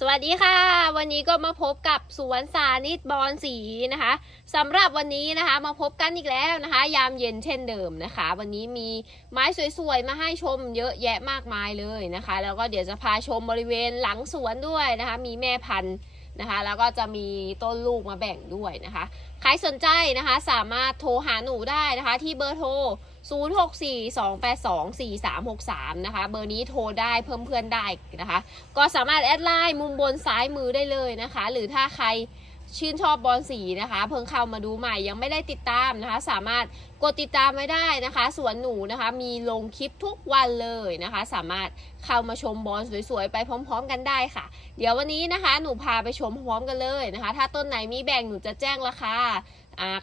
สวัสดีค่ะ วันนี้ก็มาพบกับสวนสานิตบอนสีนะคะสำหรับวันนี้นะคะมาพบกันอีกแล้วนะคะ ยามเย็นเช่นเดิมนะคะ วันนี้มีไม้สวยๆมาให้ชมเยอะแยะมากมายเลยนะคะ แล้วก็เดี๋ยวจะพาชมบริเวณหลังสวนด้วยนะคะ มีแม่พันธุ์นะคะ แล้วก็จะมีต้นลูกมาแบ่งด้วยนะคะ ใครสนใจนะคะสามารถโทรหาหนูได้นะคะที่เบอร์โทร 0642824363 นะคะ เบอร์นี้โทรได้เพิ่มเพื่อนได้นะคะ ก็สามารถแอดไลน์มุมบนซ้ายมือได้เลยนะคะ หรือถ้าใครชื่นชอบบอลสีนะคะ เพิ่งเข้ามาดูใหม่ยังไม่ได้ติดตามนะคะ สามารถกดติดตามไว้ได้นะคะ สวนหนูนะคะ มีลงคลิปทุกวันเลยนะคะ สามารถเข้ามาชมบอลสวยๆ ไปพร้อม ๆ กันได้ค่ะ เดี๋ยววันนี้นะคะ หนูพาไปชมพร้อมกันเลยนะคะ ถ้าต้นไหนมีแบ่งหนูจะแจ้งราคา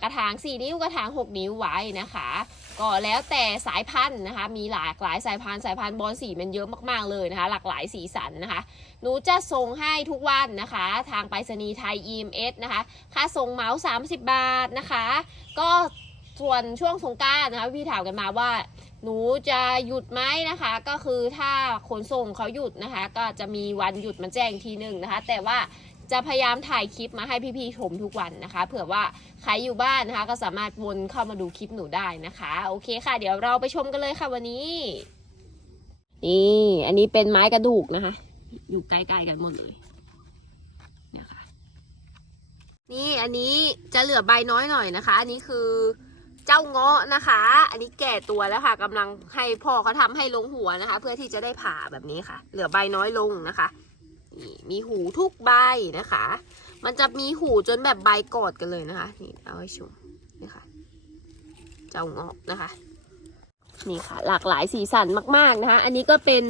กระถาง 4 นิ้วกระถาง 6 นิ้วไว้นะคะ ก็แล้วแต่สายพันธุ์นะคะ มีหลากหลายสายพันธุ์สายพันธุ์บอลสีมันเยอะมากๆเลยนะคะ หลากหลายสีสันนะคะ หนูจะส่งให้ทุกวันนะคะ ทางไปรษณีย์ไทย EMS นะคะ ค่าส่งเมาส์30 บาทนะคะ ก็ส่วนช่วงสงการนะคะพี่ถามกันมาว่า หนูจะหยุดไหมนะคะ ก็คือถ้าขนส่งเขาหยุดนะคะ ก็จะมีวันหยุดมาแจ้งทีหนึ่งนะคะ แต่ว่า จะพยายามถ่ายคลิปมาให้พี่ๆชมทุกวันนะคะ เผื่อว่าใครอยู่บ้านนะคะ ก็สามารถวนเข้ามาดูคลิปหนูได้นะคะ โอเคค่ะ เดี๋ยวเราไปชมกันเลยค่ะวันนี้ นี่ อันนี้เป็นไม้กระดูกนะคะ อยู่ใกล้ๆกันหมดเลยเนี่ยค่ะนี่อันนี้จะเหลือใบน้อยหน่อยนะคะ อันนี้คือเจ้าเงาะนะคะ อันนี้แก่ตัวแล้วค่ะกำลังให้พ่อเขาทำให้ลงหัวนะคะ เพื่อที่จะได้ผ่าแบบนี้ค่ะ เหลือใบน้อยลงนะคะ นี่มีหูทุกใบนะคะ มันจะมีหูจนแบบใบกอดกันเลยนะคะ นี่เอาให้ชมนี่ค่ะ เจ้าเงาะนะคะ นี่ค่ะ หลากหลายสีสันมาก ๆนะคะ อันนี้ก็เป็น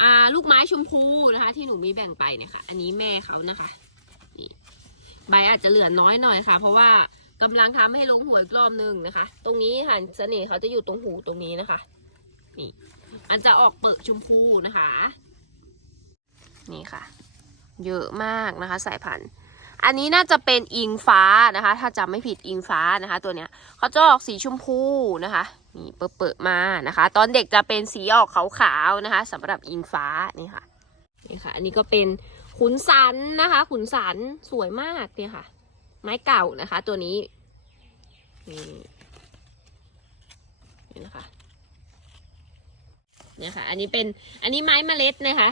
อ่าลูกไม้ชมพูนะคะ ที่หนูมีแบ่งไปเนี่ยค่ะ อันนี้แม่เขานะคะ นี่ใบอาจจะเหลือน้อยหน่อยค่ะ เพราะว่ากำลังทำให้ลงหัวอีกรอบนึงนะคะ ตรงนี้ค่ะเสน่ห์เขาจะอยู่ตรงหูตรงนี้นะคะ นี่ มันจะออกเปิดชมพูนะคะ นี่ค่ะ เยอะมากนะคะ สายพันธุ์ อันนี้น่าจะเป็นอิงฟ้านะคะ ถ้าจำไม่ผิดอิงฟ้านะคะ ตัวเนี้ยเขาจะออกสีชมพูนะคะนี่เปิดๆมานะคะ ตอนเด็กจะเป็นสีออกขาวๆนะคะสำหรับอิงฟ้านี่ค่ะนี่ค่ะ อันนี้ก็เป็นขุนสันนะคะ ขุนสันสวยมากเนี่ยค่ะ ไม้เก่านะคะ ตัวนี้นี่นี่นะคะเนี่ยค่ะ อันนี้เป็นอันนี้ไม้เมล็ดนะคะ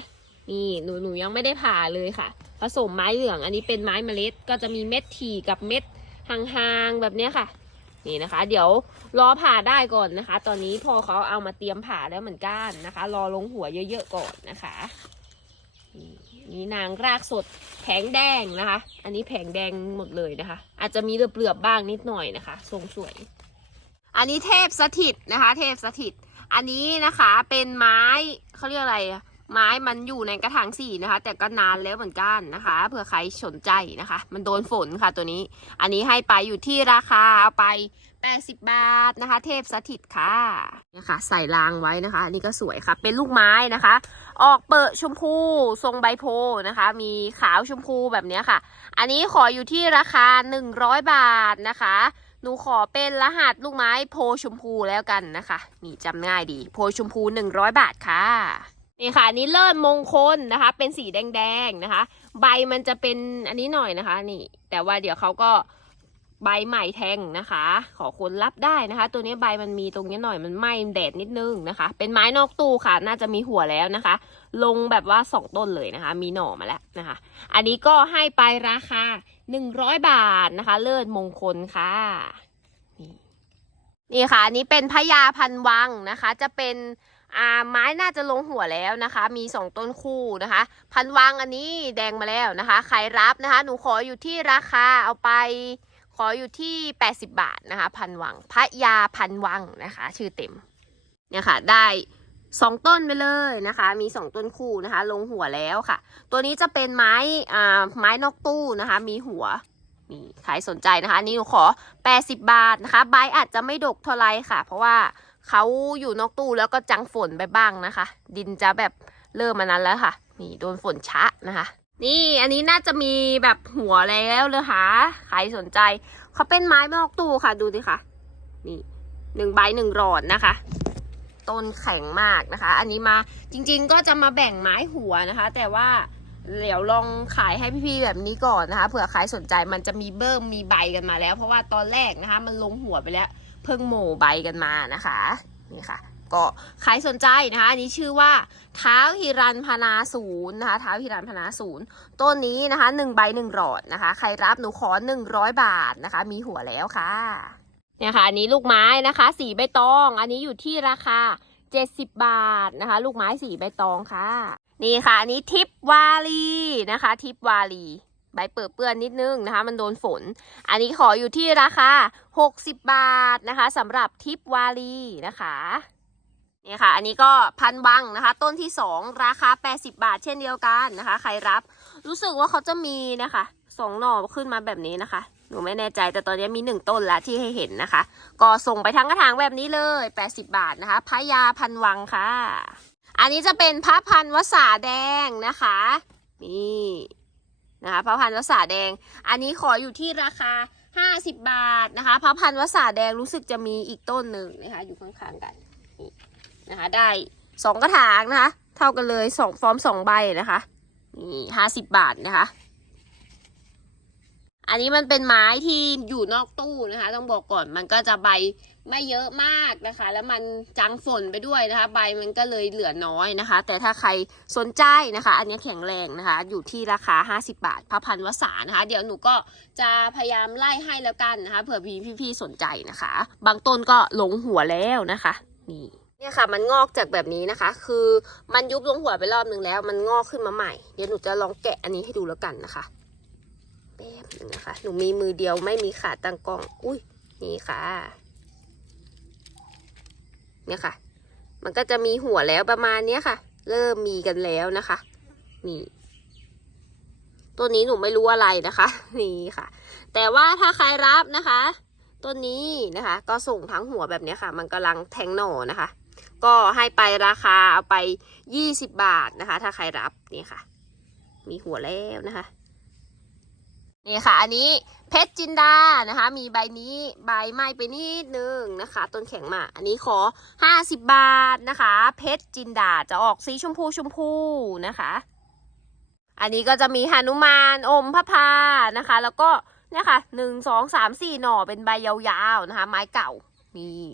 นี่หนูหนูยังไม่ได้ผ่าเลยค่ะ ผสมไม้เหลือง อันนี้เป็นไม้เมล็ด ก็จะมีเม็ดถี่กับเม็ดห่างๆแบบนี้ค่ะ นี่นะคะ เดี๋ยวรอผ่าได้ก่อนนะคะ ตอนนี้พอเขาเอามาเตรียมผ่าแล้วเหมือนกันนะคะ รอลงหัวเยอะๆก่อนนะคะนี่นางรากสดแผงแดงนะคะ อันนี้แผงแดงหมดเลยนะคะ อาจจะมีเหลือบๆบ้างนิดหน่อยนะคะ ทรงสวย อันนี้เทพสถิตนะคะ เทพสถิต อันนี้นะคะเป็นไม้เขาเรียกอะไรอะ ไม้มันอยู่ในกระถางสีนะคะ แต่ก็นานแล้วเหมือนกันนะคะเผื่อใครสนใจนะคะ มันโดนฝนค่ะตัวนี้ อันนี้ให้ไปอยู่ที่ราคาเอาไป 80 บาทนะคะ เทพสถิตค่ะเนี่ยค่ะ ใส่รางไว้นะคะอันนี้ก็สวยค่ะ เป็นลูกไม้นะคะ ออกเปิดชมพูทรงใบโพนะคะ มีขาวชมพูแบบนี้ค่ะ อันนี้ขออยู่ที่ราคา 100 บาทนะคะหนูขอเป็นรหัสลูกไม้โพชมพูแล้วกันนะคะ นี่จำง่ายดี โพชมพู 100 บาทค่ะ นี่ค่ะนี้เลิศมงคลนะคะ เป็นสีแดงๆนะคะ ใบมันจะเป็นอันนี้หน่อยนะคะ นี่ แต่ว่าเดี๋ยวเขาก็ใบใหม่แทงนะคะ ขอคนรับได้นะคะ ตัวนี้ใบมันมีตรงนี้หน่อยมันไหม้แดดนิดนึงนะคะ เป็นไม้นอกตู้ค่ะ น่าจะมีหัวแล้วนะคะ ลงแบบว่าสองต้นเลยนะคะ มีหน่อมาแล้วนะคะ อันนี้ก็ให้ไปราคา100บาทนะคะ เลิศมงคลค่ะนี่นี่ค่ะอันนี้เป็นพญาพันวังนะคะ จะเป็น อ่าไม้น่าจะลงหัวแล้วนะคะ มีสองต้นคู่นะคะ พันวังอันนี้แดงมาแล้วนะคะ ใครรับนะคะ หนูขออยู่ที่ราคาเอาไป ขออยู่ที่ 80 บาทนะคะ พันวังพระยาพันวังนะคะ ชื่อเต็ม เนี่ยค่ะ ได้สองต้นไปเลยนะคะ มีสองต้นคู่นะคะ ลงหัวแล้วค่ะ ตัวนี้จะเป็นไม้อ่าไม้นอกตู้นะคะ มีหัวนี่ใครสนใจนะคะ อันนี้หนูขอ 80 บาทนะคะ ใบอาจจะไม่ดกเท่าไรค่ะ เพราะว่า เขาอยู่นอกตู้แล้วก็จังฝนไปบ้างนะคะ ดินจะแบบเริ่มมานั้นแล้วค่ะ นี่โดนฝนชะนะคะ นี่อันนี้น่าจะมีแบบหัวแล้วเลยค่ะใครสนใจเขาเป็นไม้นอกตู้ค่ะดูดิค่ะ นี่หนึ่งใบหนึ่งหลอดนะคะต้นแข็งมากนะคะ อันนี้มาจริง ๆ ก็จะมาแบ่งไม้หัวนะคะ แต่ว่าเดี๋ยวลองขายให้พี่ๆแบบนี้ก่อนนะคะเผื่อใครสนใจมันจะมีเบิ้มมีใบกันมาแล้ว เพราะว่าตอนแรกนะคะ มันลงหัวไปแล้ว เพิ่งโหมใบกันมานะคะนี่ค่ะก็ใครสนใจนะคะอันนี้ชื่อว่าเท้าฮิรันพนาศูนย์นะคะเท้าฮิรันพนาศูนย์ต้นนี้นะคะหนึ่งใบหนึ่งหลอดนะคะ ใครรับหนูขอหนึ่งร้อยบาทนะคะ มีหัวแล้วค่ะเนี่ยค่ะอันนี้ลูกไม้นะคะ สีใบตอง อันนี้อยู่ที่ราคา70บาทนะคะ ลูกไม้สีใบตองค่ะ นี่ค่ะอันนี้ทิปวาลีนะคะ ทิปวาลี ใบเปื้อนเปื้อนนิดนึงนะคะ มันโดนฝน อันนี้ขออยู่ที่ราคา 60 บาทนะคะสำหรับทิปวาลีนะคะนี่ค่ะ อันนี้ก็พันวังนะคะ ต้นที่ 2 ราคา 80 บาท เช่นเดียวกันนะคะ ใครรับ รู้สึกว่าเขาจะมีนะคะสองหน่อขึ้นมาแบบนี้นะคะ หนูไม่แน่ใจแต่ตอนนี้มีหนึ่งต้นล้วที่ให้เห็นนะคะ ก็ส่งไปทั้งกระถางแบบนี้เลย 80 บาทนะคะพระยาพันวังค่ะ อันนี้จะเป็นพระพันวสาแดงนะคะ นี่ นะคะพระพันวสาแดง อันนี้ขออยู่ที่ราคา 50 บาทนะคะพระพันวสาแดงรู้สึกจะมีอีกต้นหนึ่งนะคะอยู่ข้างๆกันนี่นะคะได้สองกระถางนะคะ เท่ากันเลยสองฟอร์มสองใบนะคะนี่ห้าสิบบาทนะคะ อันนี้มันเป็นไม้ที่อยู่นอกตู้นะคะ ต้องบอกก่อนมันก็จะใบ ไม่เยอะมากนะคะ แล้วมันจังฝนไปด้วยนะคะ ใบมันก็เลยเหลือน้อยนะคะ แต่ถ้าใครสนใจนะคะ อันนี้แข็งแรงนะคะ อยู่ที่ราคา 50 บาทพระพันวสานะคะ เดี๋ยวหนูก็จะพยายามไล่ให้แล้วกันนะคะเผื่อพี่พี่ๆสนใจนะคะ บางต้นก็หลงหัวแล้วนะคะนี่เนี่ยค่ะมันงอกจากแบบนี้นะคะ คือมันยุบลงหัวไปรอบนึงแล้ว มันงอกขึ้นมาใหม่ เดี๋ยวหนูจะลองแกะอันนี้ให้ดูแล้วกันนะคะแป๊บนึงนะคะ หนูมีมือเดียวไม่มีขาตั้งกล้อง อุ้ยนี่ค่ะ เนี่ยค่ะ มันก็จะมีหัวแล้วประมาณเนี้ยค่ะ เริ่มมีกันแล้วนะคะ นี่ ตัวนี้หนูไม่รู้อะไรนะคะ นี่ค่ะ แต่ว่าถ้าใครรับนะคะ ตัวนี้นะคะ ก็ส่งทั้งหัวแบบนี้ค่ะ มันกำลังแทงหน่อนะคะ ก็ให้ไปราคาเอาไปยี่สิบบาทนะคะ ถ้าใครรับนี่ค่ะ มีหัวแล้วนะคะ นี่ค่ะ อันนี้ เพชรจินดานะคะ มีใบนี้ใบไม้ไปนิดนึงนะคะ ต้นแข็งมากอันนี้ขอ 50 บาทนะคะ เพชรจินดาจะออกสีชมพูชมพูนะคะ อันนี้ก็จะมีหนุมานอมพระพานะคะ แล้วก็เนี่ยค่ะหนึ่งสองสามสี่หน่อเป็นใบยาวๆนะคะ ไม้เก่านี่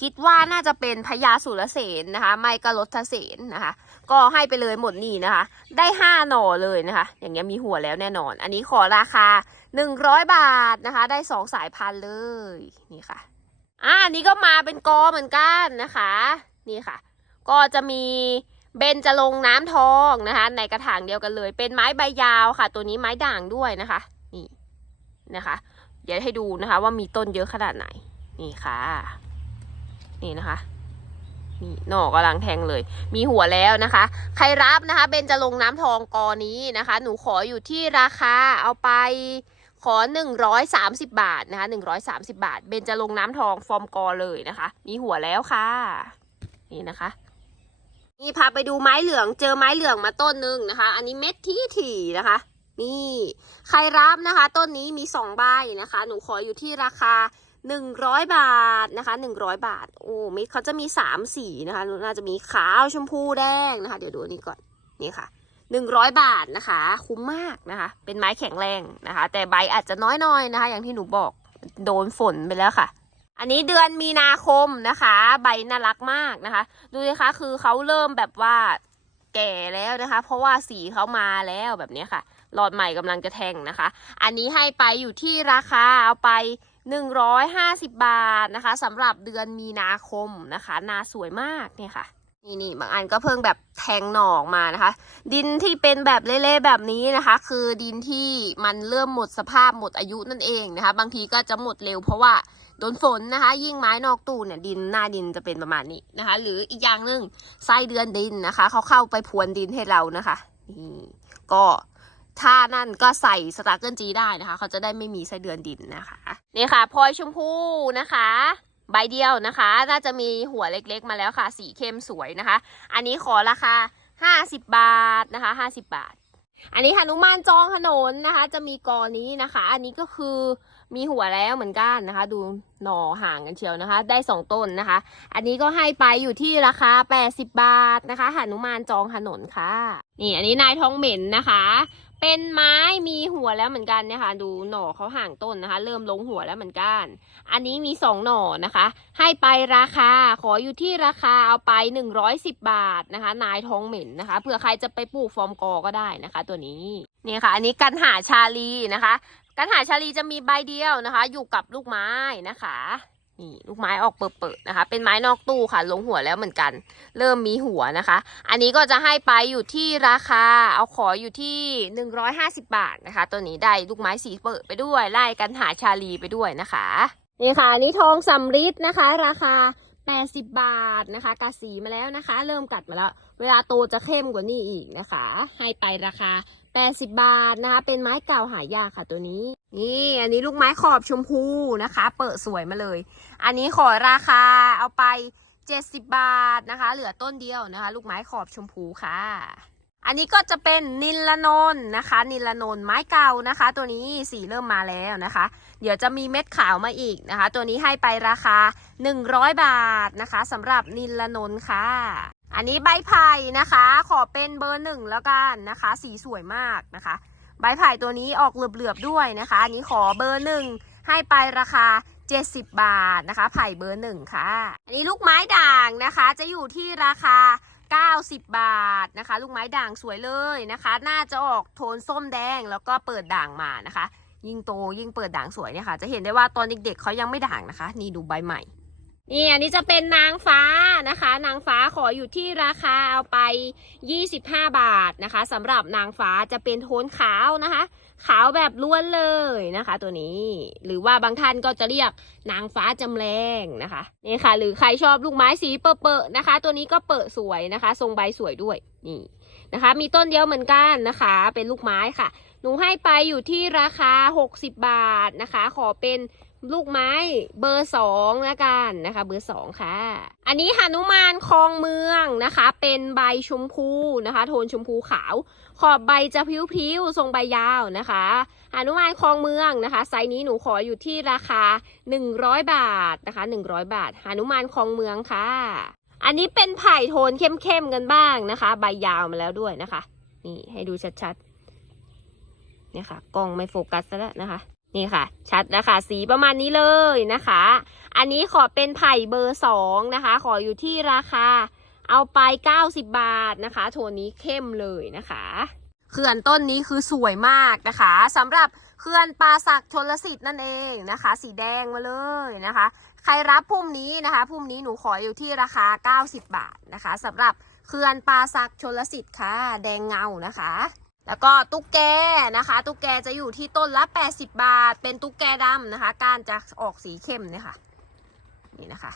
คิดว่าน่าจะเป็นพญาสุรเสนนะคะ ไม่ก็รถเสนนะคะ ก็ให้ไปเลยหมดนี่นะคะ ได้ห้าหน่อเลยนะคะ อย่างเงี้ยมีหัวแล้วแน่นอน อันนี้ขอราคาหนึ่งร้อยบาทนะคะ ได้สองสายพันธุ์เลยนี่ค่ะอ่าอันนี้ก็มาเป็นกอเหมือนกันนะคะ นี่ค่ะ ก็จะมีเบนจะลงน้ำทองนะคะ ในกระถางเดียวกันเลย เป็นไม้ใบยาวค่ะ ตัวนี้ไม้ด่างด้วยนะคะ นี่นะคะ เดี๋ยวให้ดูนะคะ ว่ามีต้นเยอะขนาดไหน นี่ค่ะ นี่นะคะ นี่หน่อกำลังแทงเลย มีหัวแล้วนะคะ ใครรับนะคะเบนจะลงน้ำทองกอนี้นะคะ หนูขออยู่ที่ราคาเอาไปขอ 130 บาทนะคะ130 บาท เบนจะลงน้ำทองฟอร์มกอเลยนะคะ มีหัวแล้วค่ะ นี่นะคะ นี่พาไปดูไม้เหลือง เจอไม้เหลืองมาต้นหนึ่งนะคะ อันนี้เม็ดที่ถี่นะคะ นี่ ใครรับนะคะ ต้นนี้มีสองใบนะคะ หนูขออยู่ที่ราคา หนึ่งร้อยบาทนะคะหนึ่งร้อยบาท โอ้เม็ดเขาจะมีสามสีนะคะ น่าจะมีขาวชมพูแดงนะคะ เดี๋ยวดูอันนี้ก่อน นี่ค่ะหนึ่งร้อยบาทนะคะ คุ้มมากนะคะ เป็นไม้แข็งแรงนะคะ แต่ใบอาจจะน้อยหน่อยนะคะ อย่างที่หนูบอกโดนฝนไปแล้วค่ะ อันนี้เดือนมีนาคมนะคะ ใบน่ารักมากนะคะ ดูสิคะคือเขาเริ่มแบบว่าแก่แล้วนะคะ เพราะว่าสีเขามาแล้วแบบนี้ค่ะ หลอดใหม่กำลังจะแทงนะคะ อันนี้ให้ไปอยู่ที่ราคาเอาไป 150 บาทนะคะสำหรับเดือนมีนาคมนะคะ นาสวยมากเนี่ยค่ะ นี่นี่บางอันก็เพิ่งแบบแทงหน่อออกมานะคะ ดินที่เป็นแบบเละๆแบบนี้นะคะ คือดินที่มันเริ่มหมดสภาพหมดอายุนั่นเองนะคะ บางทีก็จะหมดเร็วเพราะว่าโดนฝนนะคะ ยิ่งไม้นอกตู้เนี่ยดินหน้าดินจะเป็นประมาณนี้นะคะ หรืออีกอย่างหนึ่งไส้เดือนดินนะคะเขาเข้าไปพรวนดินให้เรานะคะนี่ก็ ถ้านั่นก็ใส่สตาร์เกิลจีได้นะคะ เขาจะได้ไม่มีไส้เดือนดินนะคะ นี่ค่ะพลอยชมพูนะคะ ใบเดียวนะคะ น่าจะมีหัวเล็กๆมาแล้วค่ะ สีเข้มสวยนะคะ อันนี้ขอราคา50บาทนะคะ50บาท อันนี้หนุมานจองถนนนะคะ จะมีกอนี้นะคะ อันนี้ก็คือมีหัวแล้วเหมือนกันนะคะ ดูหน่อห่างกันเชียวนะคะ ได้สองต้นนะคะ อันนี้ก็ให้ไปอยู่ที่ราคา80บาทนะคะหนุมานจองถนนค่ะ นี่อันนี้นายทองเหม็นนะคะ เป็นไม้มีหัวแล้วเหมือนกันนี่ยค่ะดูหน่อเขาห่างต้นนะคะ เริ่มลงหัวแล้วเหมือนกัน อันนี้มีสองหน่อนะคะ ให้ไปราคาขออยู่ที่ราคาเอาไป110บาทนะคะ นายทองเหม็นนะคะเผื่อใครจะไปปลูกฟอร์มกอก็ได้นะคะ ตัวนี้นี่ค่ะ อันนี้กันหาชาลีนะคะ กันหาชาลีจะมีใบเดียวนะคะ อยู่กับลูกไม้นะคะ นี่ลูกไม้ออกเปิดๆนะคะ เป็นไม้นอกตู้ค่ะ ลงหัวแล้วเหมือนกัน เริ่มมีหัวนะคะ อันนี้ก็จะให้ไปอยู่ที่ราคา เอาขออยู่ที่ 150 บาทนะคะ ตัวนี้ได้ลูกไม้สีเปิดไปด้วย ไล่กันหาชาลีไปด้วยนะคะ นี่ค่ะอันนี้ทองสำริดนะคะ ราคา 80 บาทนะคะกาสีมาแล้วนะคะ เริ่มกัดมาแล้ว เวลาโตจะเข้มกว่านี้อีกนะคะ ให้ไปราคา 80 บาทนะคะ เป็นไม้เก่าหายากค่ะตัวนี้ นี่อันนี้ลูกไม้ขอบชมพูนะคะ เปิดสวยมาเลย อันนี้ขอราคาเอาไป 70 บาทนะคะ เหลือต้นเดียวนะคะ ลูกไม้ขอบชมพูค่ะ อันนี้ก็จะเป็นนิลนนนะคะ นิลนนไม้เก่านะคะ ตัวนี้สีเริ่มมาแล้วนะคะ เดี๋ยวจะมีเม็ดขาวมาอีกนะคะ ตัวนี้ให้ไปราคา 100 บาทนะคะสำหรับนิลนนค่ะ อันนี้ใบไผ่นะคะ ขอเป็นเบอร์หนึ่งแล้วกันนะคะ สีสวยมากนะคะ ใบไผ่ตัวนี้ออกเหลือบๆด้วยนะคะ อันนี้ขอเบอร์หนึ่งให้ไปราคา 70 บาทนะคะ ไผ่เบอร์หนึ่งค่ะ อันนี้ลูกไม้ด่างนะคะ จะอยู่ที่ราคา90 บาทนะคะ ลูกไม้ด่างสวยเลยนะคะ น่าจะออกโทนส้มแดงแล้วก็เปิดด่างมานะคะ ยิ่งโตยิ่งเปิดด่างสวยเนี่ยค่ะ จะเห็นได้ว่าตอนเด็กๆเขายังไม่ด่างนะคะ นี่ดูใบใหม่ นี่อันนี้จะเป็นนางฟ้านะคะ นางฟ้าขออยู่ที่ราคาเอาไป 25 บาทนะคะสำหรับนางฟ้าจะเป็นโทนขาวนะคะ ขาวแบบล้วนเลยนะคะ ตัวนี้ หรือว่าบางท่านก็จะเรียกนางฟ้าจำแรงนะคะนี่ค่ะ หรือใครชอบลูกไม้สีเปอะๆนะคะ ตัวนี้ก็เปิดสวยนะคะ ทรงใบสวยด้วยนี่นะคะ มีต้นเดียวเหมือนกันนะคะ เป็นลูกไม้ค่ะ หนูให้ไปอยู่ที่ราคา 60 บาทนะคะ ขอเป็น ลูกไม้เบอร์สองแล้วกันนะคะ เบอร์สองค่ะ อันนี้หนุมานคลองเมืองนะคะ เป็นใบชมพูนะคะ โทนชมพูขาว ขอบใบจะพิ้วๆทรงใบยาวนะคะหนุมานคลองเมืองนะคะ ไซส์นี้หนูขออยู่ที่ราคา 100 บาทนะคะ 100 บาทหนุมานคลองเมืองค่ะ อันนี้เป็นไผ่โทนเข้มๆกันบ้างนะคะ ใบยาวมาแล้วด้วยนะคะ นี่ให้ดูชัดๆเนี่ยค่ะกล้องไม่โฟกัสแล้วนะคะ นี่ค่ะ ชัดนะคะ สีประมาณนี้เลยนะคะ อันนี้ขอเป็นไผ่เบอร์สองนะคะ ขออยู่ที่ราคา เอาไป 90 บาทนะคะ โทนนี้เข้มเลยนะคะเขื่อนต้นนี้คือสวยมากนะคะสำหรับเขื่อนปราสักชนลสิทธิ์นั่นเองนะคะ สีแดงมาเลยนะคะ ใครรับพุ่มนี้นะคะพุ่มนี้หนูขออยู่ที่ราคา 90 บาทนะคะสำหรับเขื่อนปราสักชนลสิทธิ์ค่ะ แดงเงานะคะ แล้วก็ตุ๊กแกนะคะ ตุ๊กแกจะอยู่ที่ต้นละ 80 บาท เป็นตุ๊กแกดำนะคะการจะออกสีเข้มเนี่ยค่ะ นี่นะคะ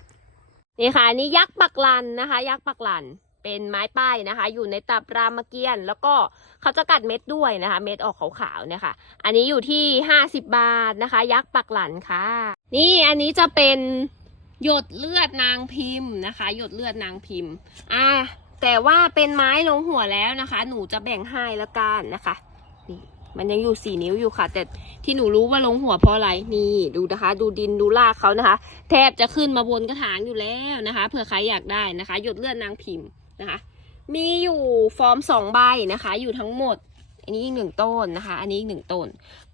นี่ค่ะนี่ยักษ์ปักลันนะคะ ยักษ์ปักลัน เป็นไม้ป้ายนะคะ อยู่ในตับรามเกียนแล้วก็เขาจะกัดเม็ดด้วยนะคะ เม็ดออกขาวๆเนี่ยค่ะ อันนี้อยู่ที่ 50 บาทนะคะ ยักษ์ปักหลันค่ะ นี่อันนี้จะเป็นหยดเลือดนางพิมพ์นะคะ หยดเลือดนางพิมพ์ อ่า แต่ว่าเป็นไม้ลงหัวแล้วนะคะ หนูจะแบ่งให้ล้วกันนะคะนี่มันยังอยู่สี่นิ้วอยู่ค่ะ แต่ที่หนูรู้ว่าลงหัวเพราะอะไรนี่ดูนะคะ ดูดินดูรากเขานะคะ แทบจะขึ้นมาบนกระถางอยู่แล้วนะคะเผื่อใครอยากได้นะคะ หยดเลือดนางพิมพ์นะคะ มีอยู่ฟอร์มสองใบนะคะ อยู่ทั้งหมด อันนี้อีกหนึ่งต้นนะคะ อันนี้อีกหนึ่งต้น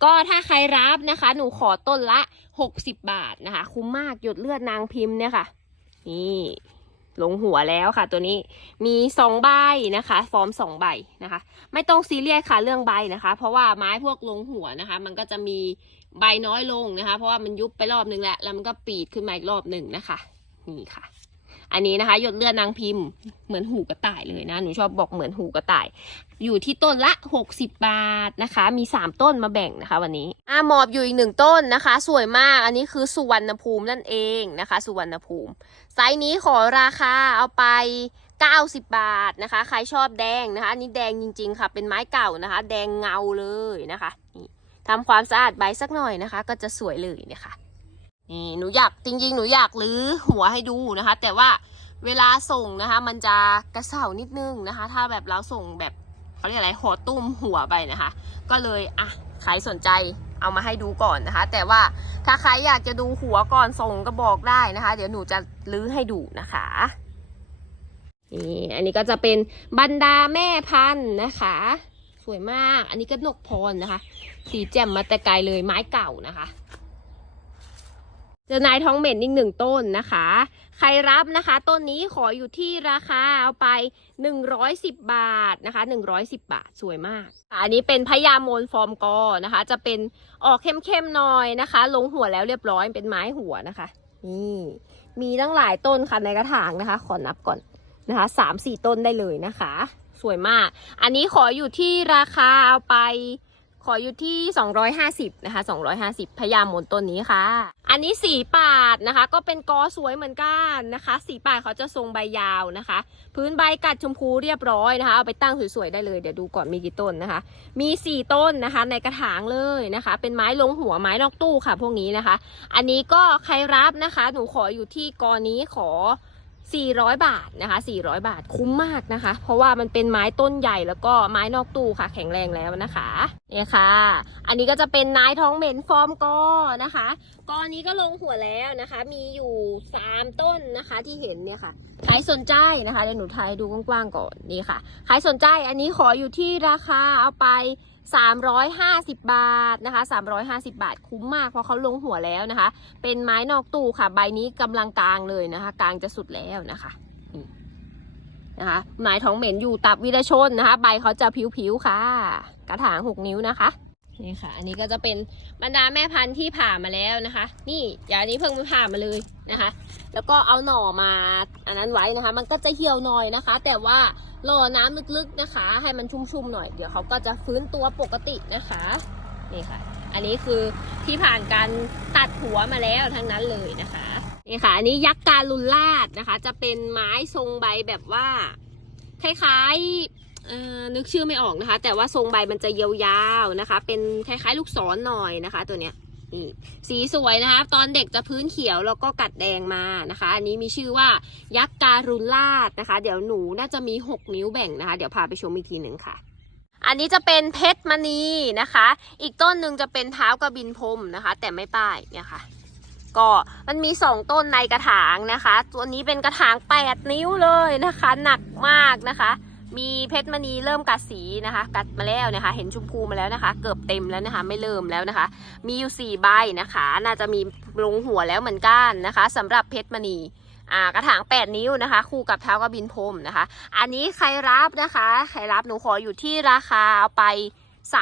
ก็ถ้าใครรับนะคะ หนูขอต้นละ60บาทนะคะ คุ้มมากหยดเลือดนางพิมพ์เนี่ยค่ะ นี่ ลงหัวแล้วค่ะ ตัวนี้มีสองใบนะคะ ฟอร์มสองใบนะคะ ไม่ต้องซีเรียสค่ะเรื่องใบนะคะ เพราะว่าไม้พวกลงหัวนะคะ มันก็จะมีใบน้อยลงนะคะ เพราะว่ามันยุบไปรอบนึงแล้วแล้วมันก็ปีดขึ้นมาอีกรอบหนึ่งนะคะ นี่ค่ะ อันนี้นะคะ หยดเลือดนางพิมพ์เหมือนหูกระต่ายเลยนะ หนูชอบบอกเหมือนหูกระต่าย อยู่ที่ต้นละ 60 บาทนะคะ มี 3 ต้นมาแบ่งนะคะ วันนี้อ่าหมอบอยู่อีกหนึ่งต้นนะคะ สวยมากอันนี้คือสุวรรณภูมินั่นเองนะคะ สุวรรณภูมิไซส์นี้ขอราคาเอาไป90 บาทนะคะ ใครชอบแดงนะคะนนี้แดงจริง ๆ ค่ะ เป็นไม้เก่านะคะ แดงเงาเลยนะคะนี่ทำความสะอาดใบสักหน่อยนะคะ ก็จะสวยเลยเนี่ยค่ะ นี่หนูอยากจริงๆ หนูอยากรื้อหัวให้ดูนะคะ แต่ว่าเวลาส่งนะคะ มันจะกระเสานิดนึงนะคะ ถ้าแบบเราส่งแบบเขาเรียกอะไรหัวตุ้มหัวไปนะคะ ก็เลยอะใครสนใจเอามาให้ดูก่อนนะคะ แต่ว่าถ้าใครอยากจะดูหัวก่อนส่งก็บอกได้นะคะ เดี๋ยวหนูจะลื้อให้ดูนะคะนี่อันนี้ก็จะเป็นบรรดาแม่พันธุ์นะคะ สวยมากอันนี้ก็นกพรนะคะ สีแจ่มมาแต่ไกลเลยไม้เก่านะคะ เจอนายท้องเหม็นอีกหนึ่งต้นนะคะ ใครรับนะคะ ต้นนี้ขออยู่ที่ราคาเอาไป 110 บาทนะคะ 110 บาทสวยมากอันนี้เป็นพญามนฟอร์มกอนะคะ จะเป็นออกเข้มๆหน่อยนะคะ ลงหัวแล้วเรียบร้อยเป็นไม้หัวนะคะนี่มีตั้งหลายต้นค่ะในกระถางนะคะ ขอนับก่อนนะคะสามสี่ต้นได้เลยนะคะ สวยมาก อันนี้ขออยู่ที่ราคาเอาไป ขออยู่ที่ 250 นะคะ 250 พยามนต้นนี้ค่ะ อันนี้สีปาดนะคะ ก็เป็นกอสวยเหมือนกันนะคะ สีปาดเขาจะทรงใบยาวนะคะ พื้นใบกัดชมพูเรียบร้อยนะคะ เอาไปตั้งสวยๆได้เลย เดี๋ยวดูก่อนมีกี่ต้นนะคะ มี 4 ต้นนะคะ ในกระถางเลยนะคะ เป็นไม้ลงหัวไม้นอกตู้ค่ะ พวกนี้นะคะ อันนี้ก็ใครรับนะคะ หนูขออยู่ที่กอนี้ขอ 400 บาทนะคะ 400 บาทคุ้มมากนะคะ เพราะว่ามันเป็นไม้ต้นใหญ่แล้วก็ไม้นอกตู้ค่ะ แข็งแรงแล้วนะคะเนี่ยค่ะ อันนี้ก็จะเป็นนายท้องเหม็นฟอร์มกอนะคะกอนี้ก็ลงหัวแล้วนะคะ มีอยู่ 3 ต้นนะคะที่เห็นเนี่ยค่ะใครสนใจนะคะเดี๋ยวหนูถ่ายดูกว้างๆก่อนนี่ค่ะใครสนใจอันนี้ขออยู่ที่ราคาเอาไป 350 บาทนะคะ 350 บาทคุ้มมากเพราะเขาลงหัวแล้วนะคะ เป็นไม้นอกตู้ค่ะ ใบนี้กำลังกลางเลยนะคะ กลางจะสุดแล้วนะคะนะคะไม้ท้องเหม็นอยู่ตับวิรชนนะคะ ใบเขาจะผิวๆค่ะ กระถาง 6 นิ้วนะคะนี่ค่ะ อันนี้ก็จะเป็นบรรดาแม่พันธุ์ที่ผ่ามาแล้วนะคะ นี่อย่างนี้เพิ่งผ่ามาเลยนะคะ แล้วก็เอาหน่อมาอันนั้นไว้นะคะ มันก็จะเหี่ยวหน่อยนะคะ แต่ว่ารอน้ำลึกๆนะคะ ให้มันชุ่มๆหน่อย เดี๋ยวเขาก็จะฟื้นตัวปกตินะคะนี่ค่ะ อันนี้คือที่ผ่านการตัดหัวมาแล้วทั้งนั้นเลยนะคะนี่ค่ะ อันนี้ยักษ์การุลลาดนะคะ จะเป็นไม้ทรงใบแบบว่าคล้ายๆนึกชื่อไม่ออกนะคะ แต่ว่าทรงใบมันจะยาวๆนะคะ เป็นคล้ายๆ ลูกศรหน่อยนะคะ ตัวเนี้ย สีสวยนะคะ ตอนเด็กจะพื้นเขียวแล้วก็กัดแดงมานะคะ อันนี้มีชื่อว่ายักษ์การุลาดนะคะ เดี๋ยวหนูน่าจะมี 6 นิ้วแบ่งนะคะ เดี๋ยวพาไปชมอีกทีหนึ่งค่ะ อันนี้จะเป็นเพชรมณีนะคะ อีกต้นหนึ่งจะเป็นเท้ากระบินพรมนะคะ แต่ไม่ป้ายเนี่ยค่ะก็มันมีสองต้นในกระถางนะคะ ตัวนี้เป็นกระถาง 8 นิ้วเลยนะคะ หนักมากนะคะ มีเพชรมณีเริ่มกัดสีนะคะ กัดมาแล้วนะคะ เห็นชมพูมาแล้วนะคะ เกือบเต็มแล้วนะคะ ไม่เริ่มแล้วนะคะ มีอยู่ 4 ใบนะคะ น่าจะมีลงหัวแล้วเหมือนกันนะคะสำหรับเพชรมณีอ่ากระถาง 8 นิ้วนะคะ คู่กับเท้ากระบินพรมนะคะ อันนี้ใครรับนะคะ ใครรับหนูขออยู่ที่ราคาเอาไป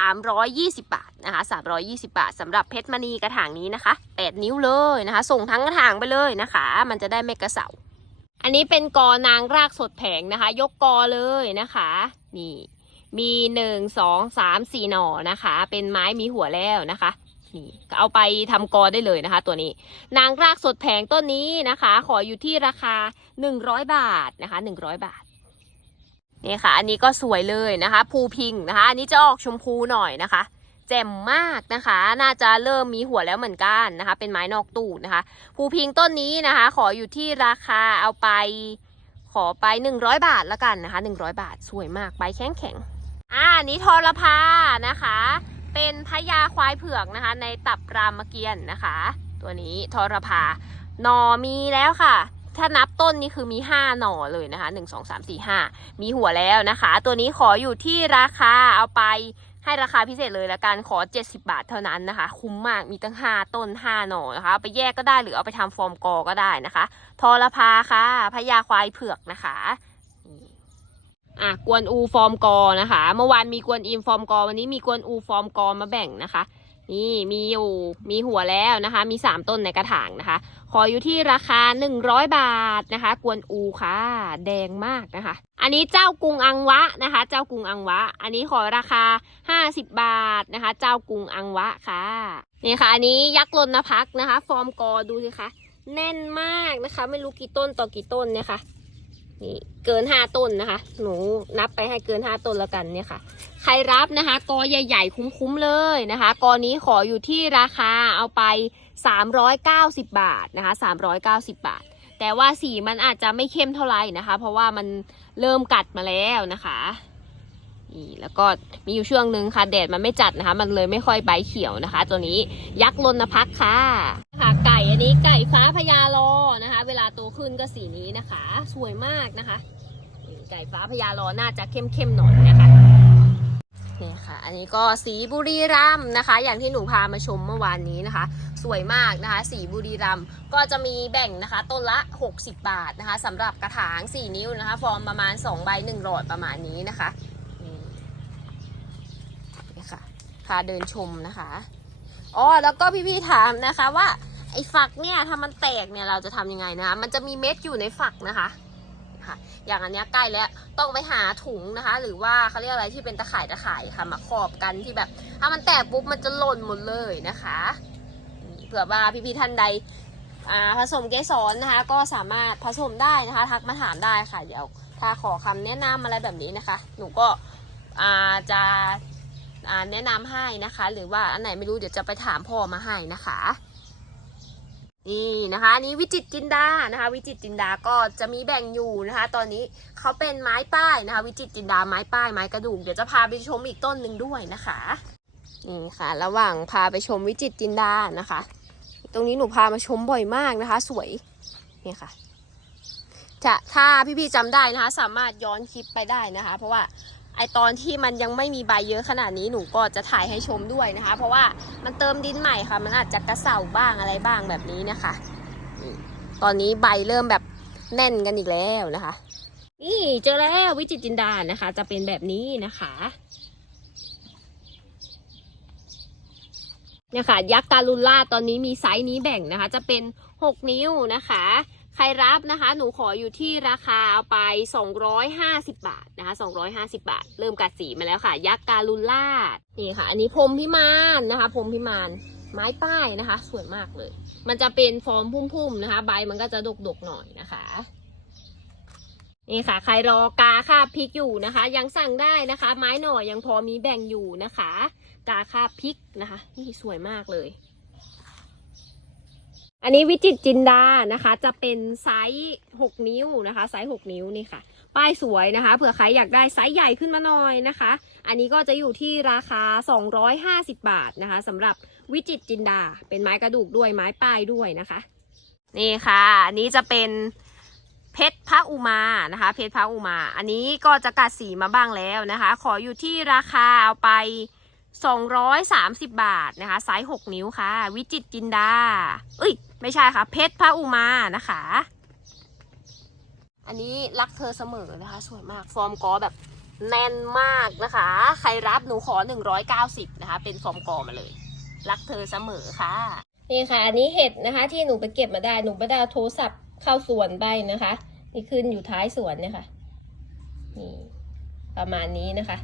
320 บาทนะคะ 320 บาทสำหรับเพชรมณีกระถางนี้นะคะ 8 นิ้วเลยนะคะ ส่งทั้งกระถางไปเลยนะคะ มันจะได้ไม่กระเสา อันนี้เป็นกอนางรากสดแผงนะคะ ยกกอเลยนะคะ นี่ มีหนึ่งสองสามสี่หน่อนะคะ เป็นไม้มีหัวแล้วนะคะนี่เอาไปทำกอได้เลยนะคะ ตัวนี้ นางรากสดแผงต้นนี้นะคะ ขออยู่ที่ราคา100บาทนะคะ100บาทนี่ค่ะ อันนี้ก็สวยเลยนะคะ ภูพิงนะคะ อันนี้จะออกชมพูหน่อยนะคะ แจ่มมากนะคะ น่าจะเริ่มมีหัวแล้วเหมือนกันนะคะ เป็นไม้นอกตู้นะคะภูพิงต้นนี้นะคะ ขออยู่ที่ราคาเอาไป ขอไป 100 บาทละกันนะคะ 100 บาทสวยมากใบแข็งแข็งอ่านี้ทรพานะคะ เป็นพญาควายเผือกนะคะ ในตับรามเกียรตินะคะ ตัวนี้ทรพาหนอมีแล้วค่ะถ้านับต้นนี่คือมี 5 หน่อเลยนะคะ 1 2 3 4 5 มีหัวแล้วนะคะ ตัวนี้ขออยู่ที่ราคาเอาไป ให้ราคาพิเศษเลยละกันขอ 70 บาทเท่านั้นนะคะ คุ้มมากมีตั้ง 5 ต้น 5 หน่อนะคะไปแยกก็ได้หรือเอาไปทำฟอร์มกอก็ได้นะคะ ทอรพาค่ะพญาควายเผือกนะคะอะกวนอูฟอร์มกอนะคะ เมื่อวานมีกวนอิมฟอร์มกอ วันนี้มีกวนอูฟอร์มกอมาแบ่งนะคะ นี่มีอยู่มีหัวแล้วนะคะ มี 3 ต้นในกระถางนะคะ ขออยู่ที่ราคา 100 บาทนะคะ กวนอูค่ะ แดงมากนะคะ อันนี้เจ้ากรุงอังวะนะคะ เจ้ากรุงอังวะ อันนี้ขอราคา 50 บาทนะคะ เจ้ากรุงอังวะค่ะนี่ค่ะ อันนี้ยักษ์ลนพักนะคะ ฟอร์มกอดูสิคะแน่นมากนะคะ ไม่รู้กี่ต้นต่อกี่ต้นเนี่ยค่ะนี่เกินห้าต้นนะคะ หนูนับไปให้เกินห้าต้นแล้วกันเนี่ยค่ะ ครรับนะคะ กอใหญ่ ๆ คุ้มๆเลยนะคะ กอนี้ขออยู่ที่ราคาเอาไป 390 บาทนะคะ 390 บาท แต่ว่าสีมันอาจจะไม่เข้มเท่าไหร่นะคะ เพราะว่ามันเริ่มกัดมาแล้วนะคะนี่แล้วก็มีอยู่ช่วงนึงค่ะแดดมันไม่จัดนะคะ มันเลยไม่ค่อยใบเขียวนะคะ ตัวนี้ยักษ์ลนพักค่ะค่ะ ไก่อันนี้ไก่ฟ้าพญาลอนะคะ เวลาโตขึ้นก็สีนี้นะคะ สวยมากนะคะไก่ฟ้าพญาลอน่าจะเข้มๆหน่อยนะคะ นี่ค่ะ อันนี้ก็สีบุรีรัมนะคะ อย่างที่หนูพามาชมเมื่อวานนี้นะคะ สวยมากนะคะ สีบุรีรัมก็จะมีแบ่งนะคะ ต้นละ 60 บาทนะคะสำหรับกระถาง 4 นิ้วนะคะ ฟอร์มประมาณ2ใบ1หลอดประมาณนี้นะคะนี่นี่ค่ะ พาเดินชมนะคะอ๋อแล้วก็พี่ๆถามนะคะว่าไอ้ฝักเนี่ยถ้ามันแตกเนี่ยเราจะทำยังไงนะคะ มันจะมีเม็ดอยู่ในฝักนะคะ ค่ะ อย่างอันเนี้ยใกล้แล้วต้องไปหาถุงนะคะ หรือว่าเขาเรียกอะไรที่เป็นตะข่ายตะข่ายค่ะมาครอบกันที่แบบถ้ามันแตกปุ๊บมันจะหล่นหมดเลยนะคะเผื่อว่าพี่ๆท่านใดผสมเกสรนะคะ ก็สามารถผสมได้นะคะ ทักมาถามได้ค่ะ เดี๋ยว ถ้าขอคำแนะนำอะไรแบบนี้นะคะ หนูก็จะแนะนำให้นะคะ หรือว่าอันไหนไม่รู้เดี๋ยวจะไปถามพ่อมาให้นะคะ นี่นะคะอันนี้วิจิตจินดานะคะ วิจิตจินดาก็จะมีแบ่งอยู่นะคะ ตอนนี้เขาเป็นไม้ป้ายนะคะ วิจิตจินดาไม้ป้ายไม้กระดูกเดี๋ยวจะพาไปชมอีกต้นหนึ่งด้วยนะคะนี่ค่ะ ระหว่างพาไปชมวิจิตจินดานะคะ ตรงนี้หนูพามาชมบ่อยมากนะคะ สวยนี่ค่ะจะถ้าพี่ๆจำได้นะคะ สามารถย้อนคลิปไปได้นะคะ เพราะว่า ไอตอนที่มันยังไม่มีใบเยอะขนาดนี้หนูก็จะถ่ายให้ชมด้วยนะคะ เพราะว่ามันเติมดินใหม่ค่ะ มันอาจจะกระเสาบ้างอะไรบ้างแบบนี้นะคะ ตอนนี้ใบเริ่มแบบแน่นกันอีกแล้วนะคะ นี่เจอแล้ววิจิตจินดานะคะ จะเป็นแบบนี้นะคะเนี่ยค่ะยักษ์การุลล่าตอนนี้มีไซส์นี้แบ่งนะคะ จะเป็น 6 นิ้วนะคะ ใครรับนะคะ หนูขออยู่ที่ราคาเอาไป 250 บาทนะคะ 250 บาท เริ่มกัดสีมาแล้วค่ะ ยักษ์การุลล่านี่ค่ะ อันนี้พรมพิมานนะคะพรมพิมานไม้ป้ายนะคะ สวยมากเลย มันจะเป็นฟอร์มพุ่มๆนะคะ ใบมันก็จะดกๆหน่อยนะคะนี่ค่ะ ใครรอกาค่าพริกอยู่นะคะ ยังสั่งได้นะคะ ไม้หน่อยังพอมีแบ่งอยู่นะคะ กาค่าพริกนะคะ นี่สวยมากเลย อันนี้วิจิตจินดานะคะ จะเป็นไซส์6นิ้วนะคะ ไซส์6นิ้วนี่ค่ะ ป้ายสวยนะคะ เผื่อใครอยากได้ไซส์ใหญ่ขึ้นมาหน่อยนะคะ อันนี้ก็จะอยู่ที่ราคา 250 บาทนะคะสำหรับวิจิตจินดา เป็นไม้กระดูกด้วยไม้ป้ายด้วยนะคะ นี่ค่ะ อันนี้จะเป็นเพชรพระอุมานะคะ เพชรพระอุมา อันนี้ก็จะกัดสีมาบ้างแล้วนะคะ ขออยู่ที่ราคาเอาไป 230 บาทนะคะ ไซส์6นิ้วค่ะ วิจิตจินดาเอ้ย ไม่ใช่ค่ะ เพชรพระอุมานะคะ อันนี้รักเธอเสมอนะคะ สวยมาก ฟอร์มกอแบบแน่นมากนะคะ ใครรับหนูขอ 190 นะคะ เป็นฟอร์มกอมาเลย รักเธอเสมอค่ะ นี่ค่ะ อันนี้เห็ดนะคะ ที่หนูไปเก็บมาได้ หนูไปได้โทรศัพท์เข้าสวนไปนะคะ นี่ขึ้นอยู่ท้ายสวนเนี่ยค่ะ นี่ประมาณนี้นะคะ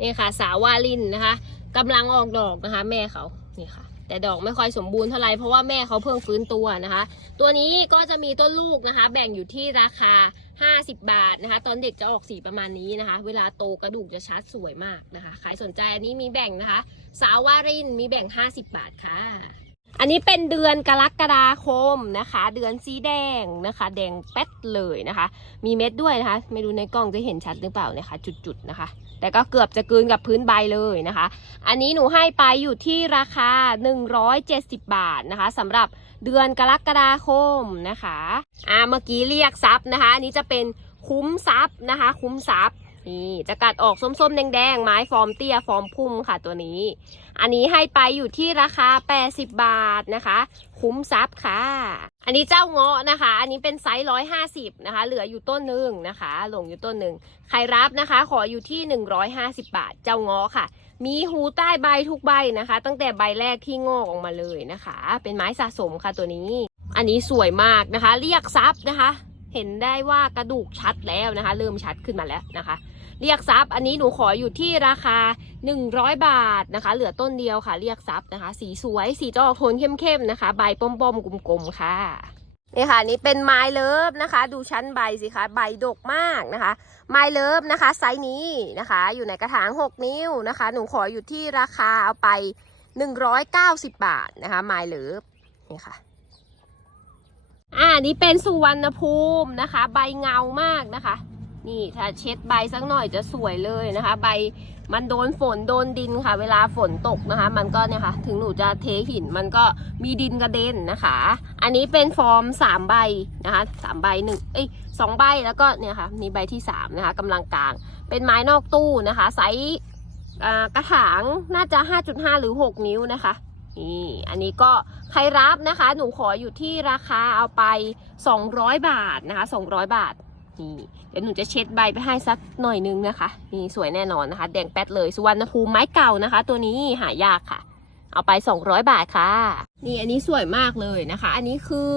นี่ค่ะ สาววาลินนะคะกำลังออกดอกนะคะ แม่เขา นี่ค่ะ แต่ดอกไม่ค่อยสมบูรณ์เท่าไหร่เพราะว่าแม่เขาเพิ่งฟื้นตัวนะคะ ตัวนี้ก็จะมีต้นลูกนะคะ แบ่งอยู่ที่ราคา 50 บาทนะคะ ตอนเด็กจะออกสีประมาณนี้นะคะ เวลาโตกระดูกจะชัดสวยมากนะคะใครสนใจอันนี้มีแบ่งนะคะ สาววารินมีแบ่ง 50 บาทค่ะ อันนี้เป็นเดือนกรกฎาคมนะคะ เดือนสีแดงนะคะ แดงแป๊ดเลยนะคะ มีเม็ดด้วยนะคะ ไม่รู้ในกล้องจะเห็นชัดหรือเปล่านะคะ จุดๆนะคะ แต่ก็เกือบจะกลืนกับพื้นใบเลยนะคะ อันนี้หนูให้ไปอยู่ที่ราคา 170 บาทนะคะสำหรับเดือนกรกฎาคมนะคะ อ่าเมื่อกี้เรียกซับนะคะ อันนี้จะเป็นคุ้มซับนะคะ คุ้มซับ นี่จะกัดออกส้มๆ แดงๆ ไม้ฟอร์มเตี้ยฟอร์มพุ่มค่ะตัวนี้ อันนี้ให้ไปอยู่ที่ราคา 80 บาทนะคะ คุ้มซับค่ะ อันนี้เจ้าเงาะนะคะ อันนี้เป็นไซส์150นะคะ เหลืออยู่ต้นหนึ่งนะคะ หลงอยู่ต้นหนึ่งใครรับนะคะ ขออยู่ที่150บาท เจ้าเงาะค่ะ มีหูใต้ใบทุกใบนะคะ ตั้งแต่ใบแรกที่งอกออกมาเลยนะคะ เป็นไม้สะสมค่ะตัวนี้ อันนี้สวยมากนะคะ เรียกซับนะคะ เห็นได้ว่ากระดูกชัดแล้วนะคะ เริ่มชัดขึ้นมาแล้วนะคะ เรียกซับอันนี้หนูขออยู่ที่ราคา 100 บาทนะคะ เหลือต้นเดียวค่ะ เรียกซับนะคะ สีสวย สีจะออกโทนเข้มๆนะคะ ใบป้อมๆกลมๆค่ะนี่ค่ะนี่เป็นไม้เลิฟนะคะ ดูชั้นใบสิคะใบดกมากนะคะ ไม้เลิฟนะคะ ไซส์นี้นะคะ อยู่ในกระถาง 6 นิ้วนะคะ หนูขออยู่ที่ราคาเอาไป 190 บาทนะคะ ไม้เลิฟนี่ค่ะอ่านี่เป็นสุวรรณภูมินะคะ ใบเงามากนะคะ นี่ถ้าเช็ดใบสักหน่อยจะสวยเลยนะคะ ใบมันโดนฝนโดนดินค่ะ เวลาฝนตกนะคะ มันก็เนี่ยค่ะ ถึงหนูจะเทหินมันก็มีดินกระเด็นนะคะ อันนี้เป็นฟอร์มสามใบนะคะสามใบหนึ่งเอ้ยสองใบแล้วก็เนี่ยค่ะนี่ใบที่สามนะคะกำลังกลาง เป็นไม้นอกตู้นะคะไซส์กระถางน่าจะ 5.5 หรือ 6 นิ้วนะคะนี่อันนี้ก็ใครรับนะคะ หนูขออยู่ที่ราคาเอาไป 200 บาทนะคะ 200 บาท นี่เดี๋ยวหนูจะเช็ดใบไปให้สักหน่อยนึงนะคะ นี่สวยแน่นอนนะคะ แดงแป๊ดเลยสุวรรณภูมิไม้เก่านะคะ ตัวนี้หายากค่ะ เอาไป 200 บาทค่ะ นี่อันนี้สวยมากเลยนะคะ อันนี้คือ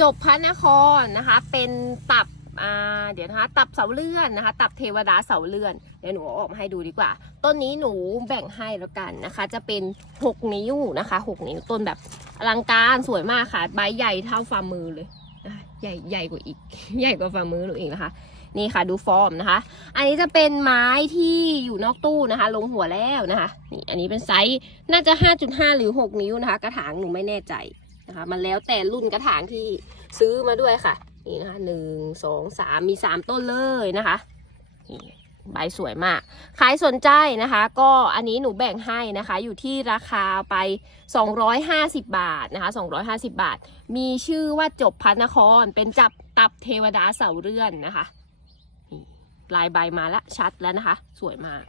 จบพระนครนะคะ เป็นตับอ่าเดี๋ยวนะคะ ตับเสาเลื่อนนะคะ ตับเทวดาเสาเลื่อน เดี๋ยวหนูออกมาให้ดูดีกว่า ต้นนี้หนูแบ่งให้แล้วกันนะคะ จะเป็น 6 นิ้วนะคะ 6 นิ้วต้นแบบอลังการสวยมากค่ะ ใบใหญ่เท่าฝ่ามือเลย ใหญ่ใหญ่กว่าอีก ใหญ่กว่าฝ่ามือหนูอีกนะคะ นี่ค่ะดูฟอร์มนะคะ อันนี้จะเป็นไม้ที่อยู่นอกตู้นะคะ ลงหัวแล้วนะคะ นี่อันนี้เป็นไซส์น่าจะ 5.5 หรือ 6 นิ้วนะคะ กระถางหนูไม่แน่ใจนะคะ มันแล้วแต่รุ่นกระถางที่ซื้อมาด้วยค่ะ นี่นะคะหนึ่งสองสามมีสามต้นเลยนะคะนี่ ใบสวยมากใครสนใจนะคะ ก็อันนี้หนูแบ่งให้นะคะ อยู่ที่ราคาไป 250 บาทนะคะ 250 บาท มีชื่อว่าจบพันนคร เป็นจับตับเทวดาเสาเรือนนะคะนี่ลายใบมาแล้วชัดแล้วนะคะ สวยมาก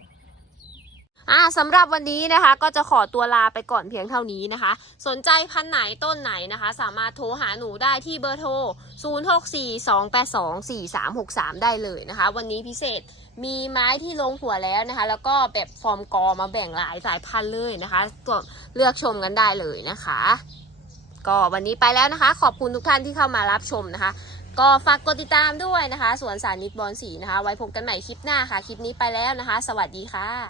อ่าสำหรับวันนี้นะคะก็จะขอตัวลาไปก่อนเพียงเท่านี้นะคะ สนใจพันไหนต้นไหนนะคะ สามารถโทรหาหนูได้ที่เบอร์โทร 0642824363 ได้เลยนะคะ วันนี้พิเศษ มีไม้ที่ลงหัวแล้วนะคะ แล้วก็แบบฟอร์มกอมาแบ่งหลายสายพันธุ์เลยนะคะก็เลือกชมกันได้เลยนะคะ ก็วันนี้ไปแล้วนะคะ ขอบคุณทุกท่านที่เข้ามารับชมนะคะ ก็ฝากกดติดตามด้วยนะคะสวนสานิตบอลสีนะคะ ไว้พบกันใหม่คลิปหน้าค่ะ คลิปนี้ไปแล้วนะคะ สวัสดีค่ะ